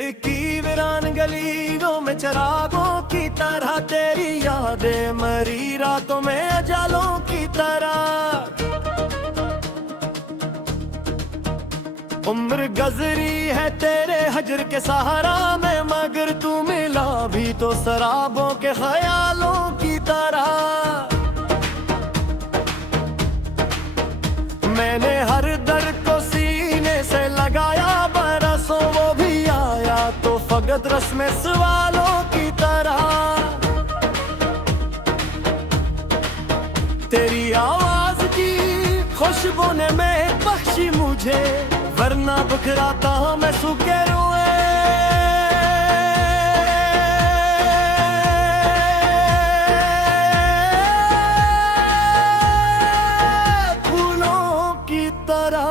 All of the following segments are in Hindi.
दिल की वीरान गलियों में चिरागों की तरह तेरी यादें मरी रातों में अजालों की तरह। उम्र गजरी है तेरे हजर के सहारा में, मगर तू मिला भी तो शराबों के ख्यालों की तरह। मैंने हर दर्द को सीने से लगाया, बरसों वो भी आया तो फकत रस्म सवालों की तरह। तेरी आवाज की खुशबू ने महक बख्शी मुझे, वरना बिखराता मैं सूखे रोए। फूलों की तरह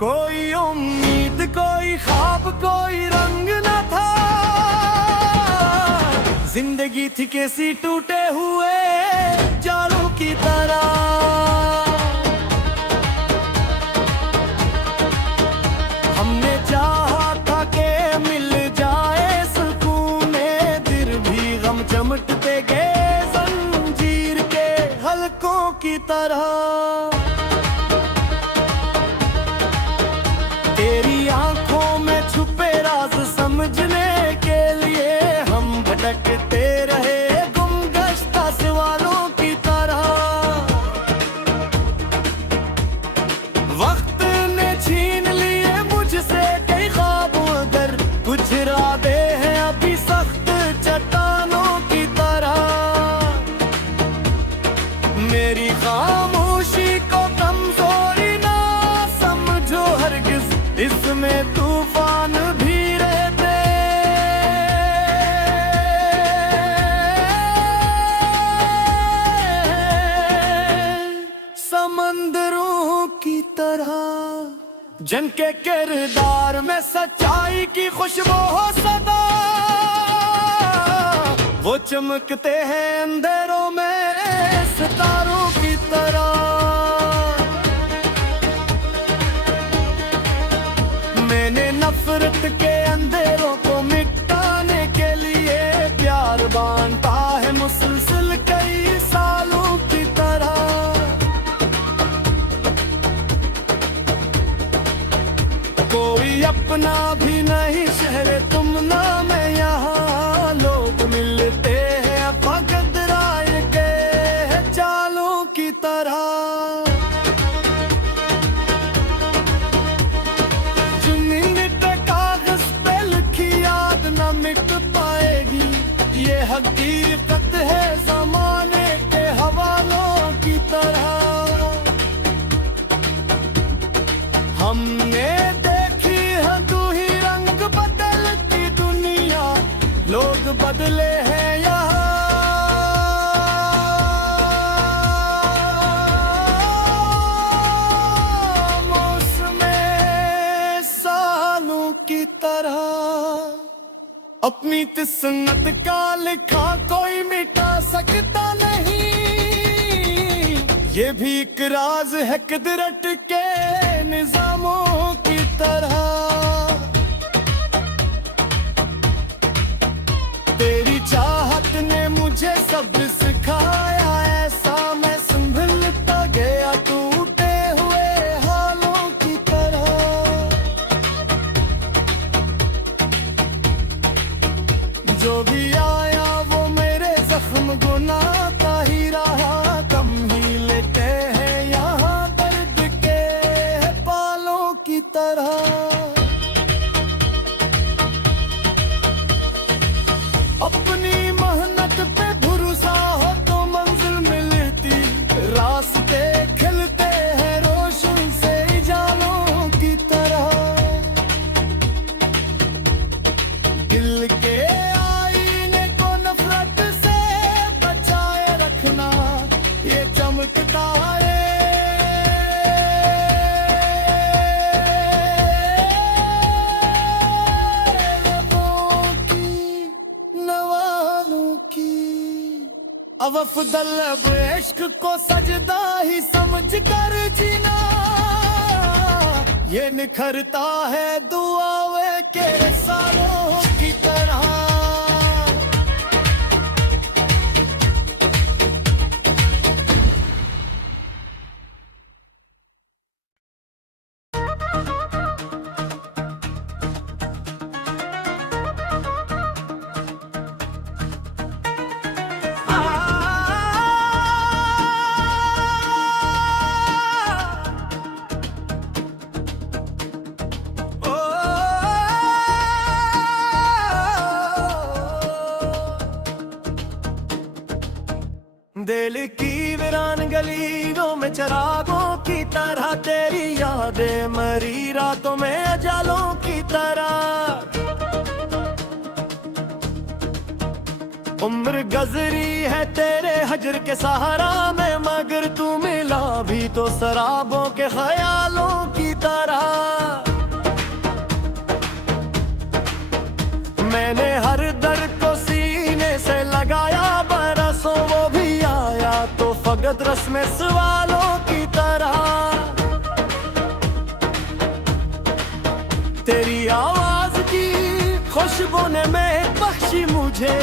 कोई उम्मीद कोई ख्वाब कोई रंग न था, जिंदगी थी कैसी टूटे हुए जालों की तरह। हमने चाहा था कि मिल जाए सुकून, दिल भी गम चमटते गए जंजीर के हलकों की तरह। तेरी आंखों में छुपे राज समझने के लिए हम भटकते रहे गुमगश्ता सवालों की तरह। वक्त ने छीन लिए मुझसे कई ख्वाब, अगर कुछ इरादे हैं अभी सख्त चट्टानों की तरह। मेरी खामोशी को कमजोरी ना समझो हरगिज, इसमें तूफान भी रहते। समंदरों की तरह जिनके किरदार में सच्चाई की खुशबू हो सदा, वो चमकते हैं अंधेरों में सितारों की तरह। मैंने नफरत के अंधेरों को मिटाने के लिए प्यार बांटा है मुसलसल कई सालों की तरह। कोई अपना भी नहीं शहर तुम ना मैं, यहाँ लोग मिलते हैं फकत राय के चालों की तरह। मिट पाएगी ये हकीकत है ज़माने के हवालों की तरह। हमने देखी है तू ही रंग बदलती दुनिया, लोग बदले हैं यहाँ। मौसमे सालों की तरह अपनी तिस्नत का लिखा कोई मिटा सकता नहीं, ये भी एक राज है कुदरत के निजामों की तरह। तेरी चाहत ने मुझे सब्र सिखाया, ऐसा मैं संभलता गया टूटे हुए हालों की तरह। जो भी आया वो मेरे जख्म गुनाता ही रहा, कम ही लेते हैं यहाँ दर्द के पालों की तरह। अपनी मेहनत पे भरोसा हो तो मंजिल मिलती, रास्ते खिलते हैं रोशन से जालों की तरह। दिल के चमकता है नवालों की। अब अफदल अब इश्क को सजदा ही समझ कर जीना, ये निखरता है दुआएं के सालों की तरह। दिल की वीरान गलियों में चिरागों की तरह तेरी यादें मरी रातों में अजालों की तरह। उम्र गजरी है तेरे हजर के सहारा में, मगर तू मिला भी तो शराबों के ख्यालों की तरह। मैंने हर दर्द को सीने से लगाया बरसों, वो भी आया तो फकत रस्म सवालों की तरह। तेरी आवाज की खुशबू ने महक बख्शी मुझे,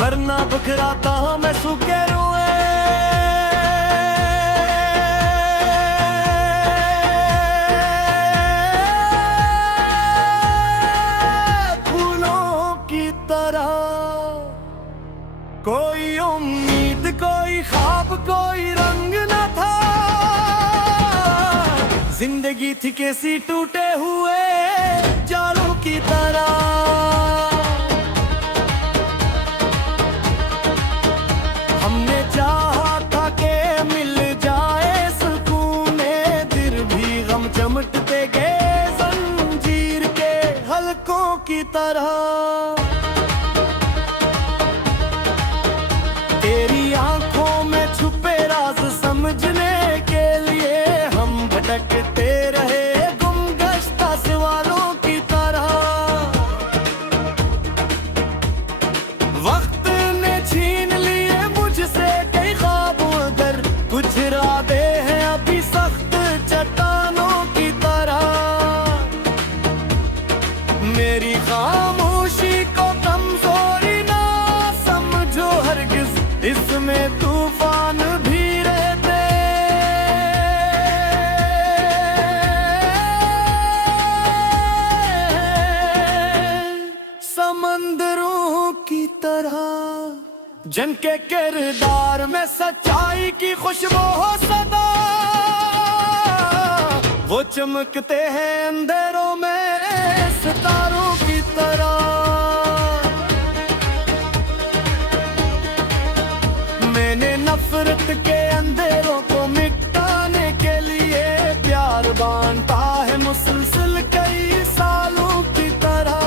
वरना बिखराता मैं सूखे रोए। कोई उम्मीद कोई ख्वाब कोई रंग न था, जिंदगी थी कैसी टूटे हुए जालों की तरह। हमने चाहा था कि मिल जाए सुकून दिल, भी गम चमटते गए जंजीर के हलकों की तरह। तेरी आंखों में छुपे राज समझने के लिए हम भटकते रहे गुमगश्ता सवालों की तरह। वक्त ने छीन लिए मुझसे कई ख्वाब, अगर कुछ इरादे हैं अभी सख्त चट्टानों की तरह। मेरी खामोशी को कमजोरी ना समझो हरगिज, इसमें तूफान भी रहते। समंदरों की तरह जिनके किरदार में सच्चाई की खुशबू हो सदा, वो चमकते हैं अंधेरों में सितारों की तरह। मैंने नफरत के अंधेरों को मिटाने के लिए प्यार बांटा है मुसलसल कई सालों की तरह।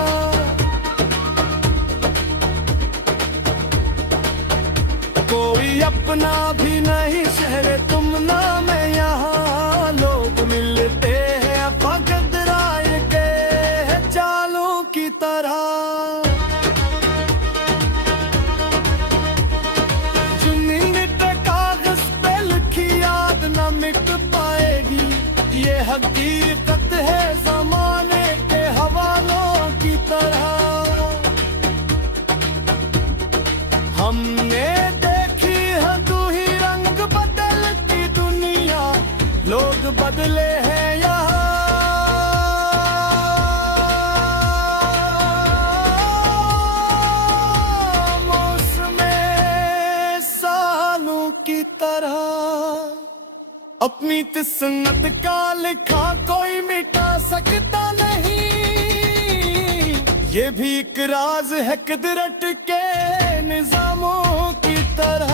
कोई अपना भी नहीं शहर तुम ना मैं, यहाँ लोग मिलते हैं फकत राय के चालों की तरह। न मिट पाएगी ये हकीकत है जमाने के हवालों की तरह। हमने देखी है तू ही रंग बदलती दुनिया, लोग बदले हैं यहाँ। मौसमे सालों की तरह अपनी तिस्नत का लिखा कोई मिटा सकता नहीं, ये भी एक राज है कुदरत के निजामों की तरह।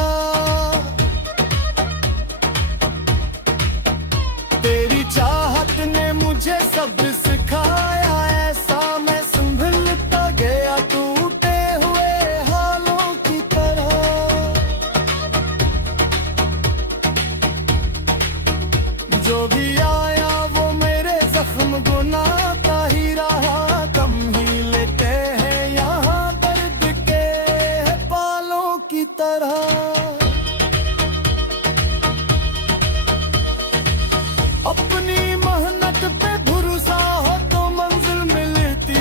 तेरी चाहत ने मुझे सब्र सिखाया, ऐसा मैं संभलता गया टूटे हुए हालों की तरह। जो भी आया वो मेरे जख्म गुनाता ही रहा, कम ही लेते हैं यहाँ दर्द के पालों की तरह। अपनी मेहनत पे भरोसा हो तो मंजिल मिलती,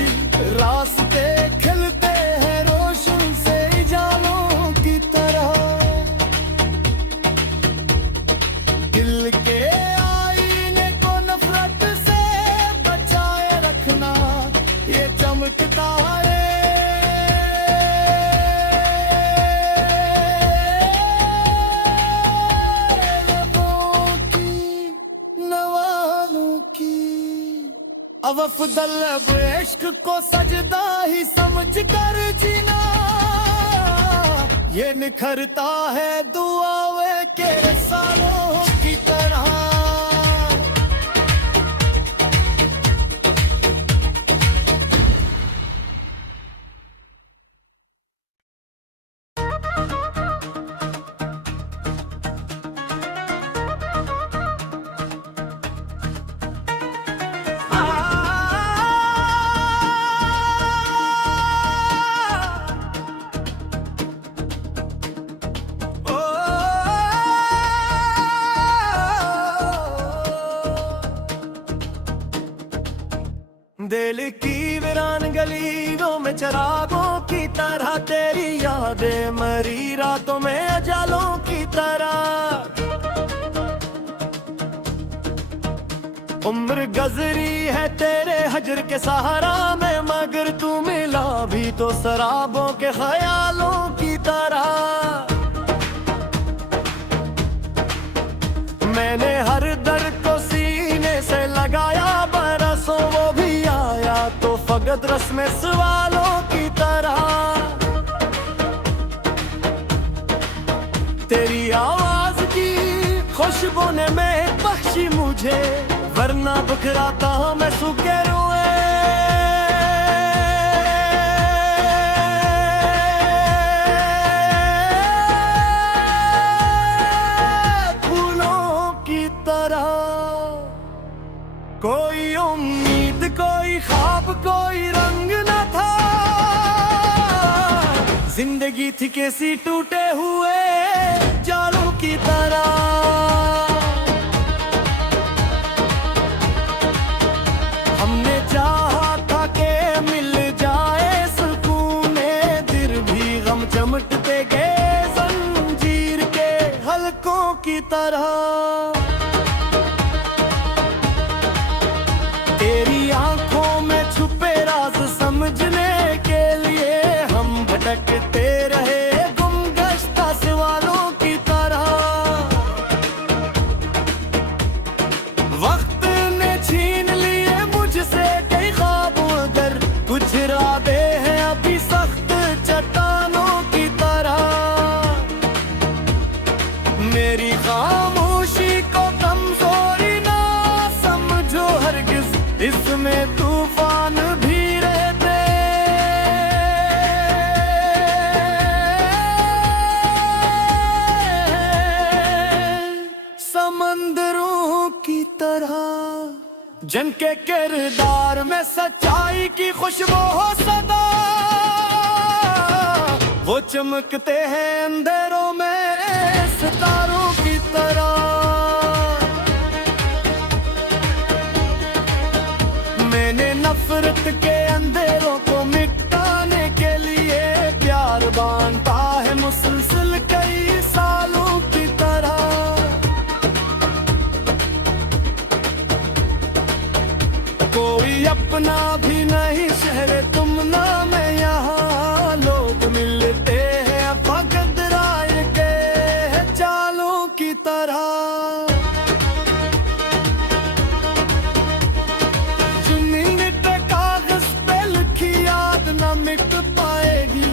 अब अफदल अब इश्क को सजदा ही समझ कर जीना, ये निखरता है दुआओं के सालों की तरह। दिल की वीरान गलियों में चिरागों की तरह तेरी यादें मरी रातों में अजालों की तरह। उम्र गजरी है तेरे हजर के सहारा में, मगर तू मिला भी तो शराबों के ख्यालों की तरह। मैंने हर दर्द को सीने से लगाया बरसों, वो भी आया तो फकत रस्म सवालों की तरह। तेरी आवाज की खुशबू ने मैं बख्शी मुझे, वरना बिखराता मैं सूखे रोए। कोई उम्मीद कोई ख्वाब कोई रंग न था, जिंदगी थी कैसी टूटे हुए जालों की तरह। हमने चाहा था कि मिल जाए सुकून दिल, भी गम चमटते गए जंजीर के हलकों की तरह। तेरी आंखों में छुपे राज समझने के लिए हम भटकते रहे गुमगश्ता सवालों की तरह। वक्त ने छीन लिए मुझसे कई ख्वाब, अगर कुछ राबे हैं अभी सख्त चट्टानों की तरह। मेरी खामोशी को कमजोरी ना समझो हरगिज, इसमें तूफान भी रहते। समंदरों की तरह जिनके किरदार में सच्चाई की खुशबू हो सदा, वो चमकते हैं अंधेरों में सितारों की तरह। मैंने नफरत के अंधेरों को मिटाने के लिए प्यार बांधा है मुसलसल कई सालों की तरह। कोई अपना भी नहीं शहर तुम ना मैं, यहाँ लोग मिलते हैं फकत राय के चालों की तरह। न मिट पाएगी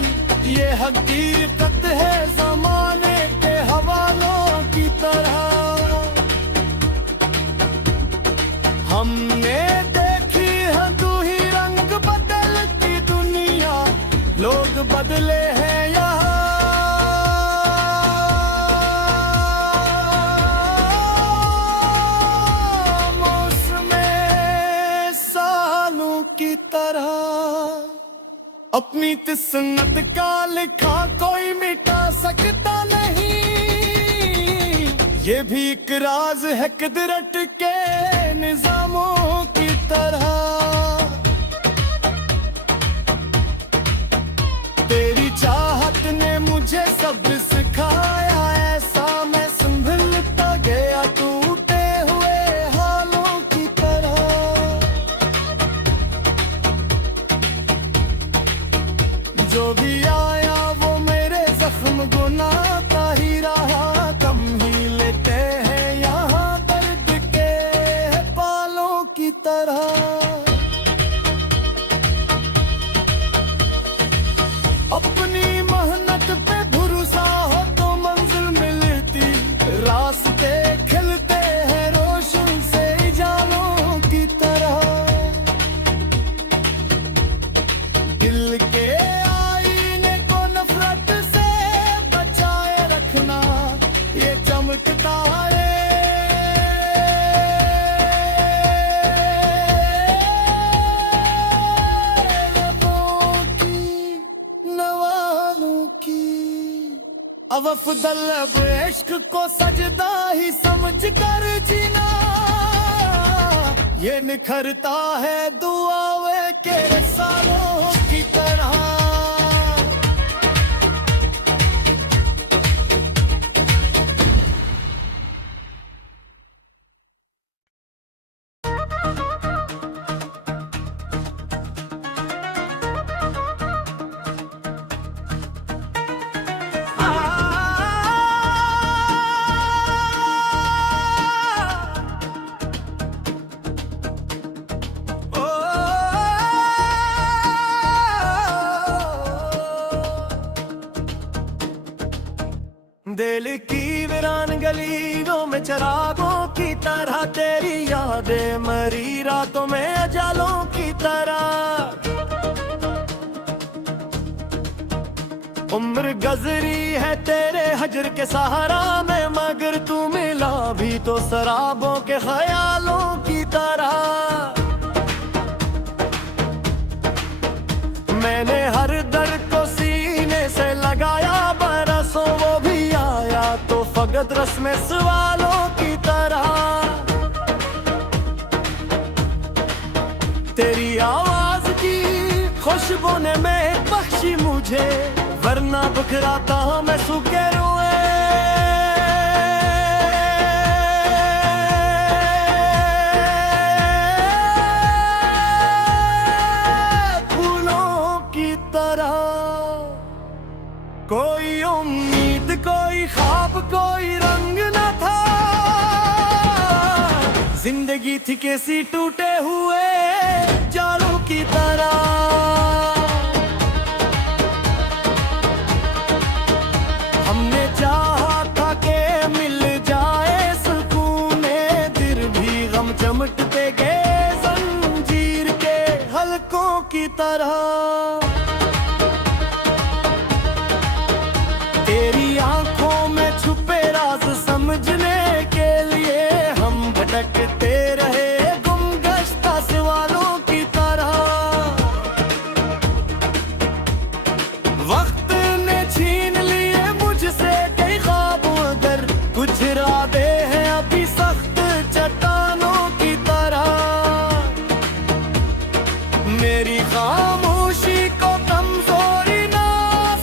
ये हकीकत है जमाने के हवालों की तरह। हमने देखी है तू ही रंग बदलती दुनिया, लोग बदले हैं यहाँ। मौसमे सालों की तरह अपनी तिस्नत का लिखा कोई मिटा सकता नहीं, ये भी एक राज है कुदरत के निजामों की तरह। तेरी चाहत ने मुझे सब सिखाया, ऐसा मैं संभलता गया टूटे हुए हालों की तरह। जो भी आया वो मेरे जख्म गुनाता ही रहा, कम ही लेते हैं यहाँ दर्द के पालों की तरह। अफदल अब इश्क को सजदा ही समझ कर जीना, ये निखरता है दुआओं के सालों की तरह। दिल की वीरान गलियों में चिरागों की तरह तेरी यादें मरी रातों में अजालों की तरह। उम्र गजरी है तेरे हजर के सहारा में, मगर तू मिला भी तो शराबों के ख्यालों की तरह। मैंने हर दर्द को सीने से लगाया बरसों, वो भी आया तो फकत रस्म सवालों की तरह। तेरी आवाज की खुशबू ने मैं बख्शी मुझे, वरना बिखराता मैं सूखे रोए। कोई उम्मीद कोई ख्वाब कोई रंग न था, जिंदगी थी कैसी टूटे हुए जालों की तरह। हमने चाहा था कि मिल जाए सुकून दिल, भी गम चमटते गए जंजीर के हलकों की तरह। तेरी आंखों में छुपे राज समझने के लिए हम भटकते रहे गुमगश्ता सवालों की तरह। वक्त ने छीन लिए मुझसे कई ख्वाब, अगर कुछ इरादे हैं अभी सख्त चट्टानों की तरह। मेरी खामोशी को कमजोरी ना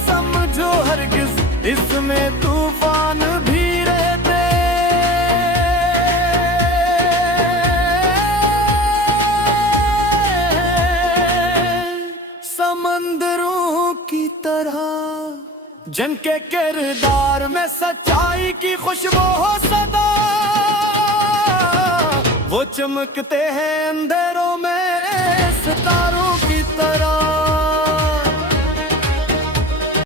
समझो हरगिज, इसमें तूफान भी रहते। समंदरों की तरह जिनके किरदार में सच्चाई की खुशबू हो सदा, वो चमकते हैं अंधेरों में सितारों की तरह।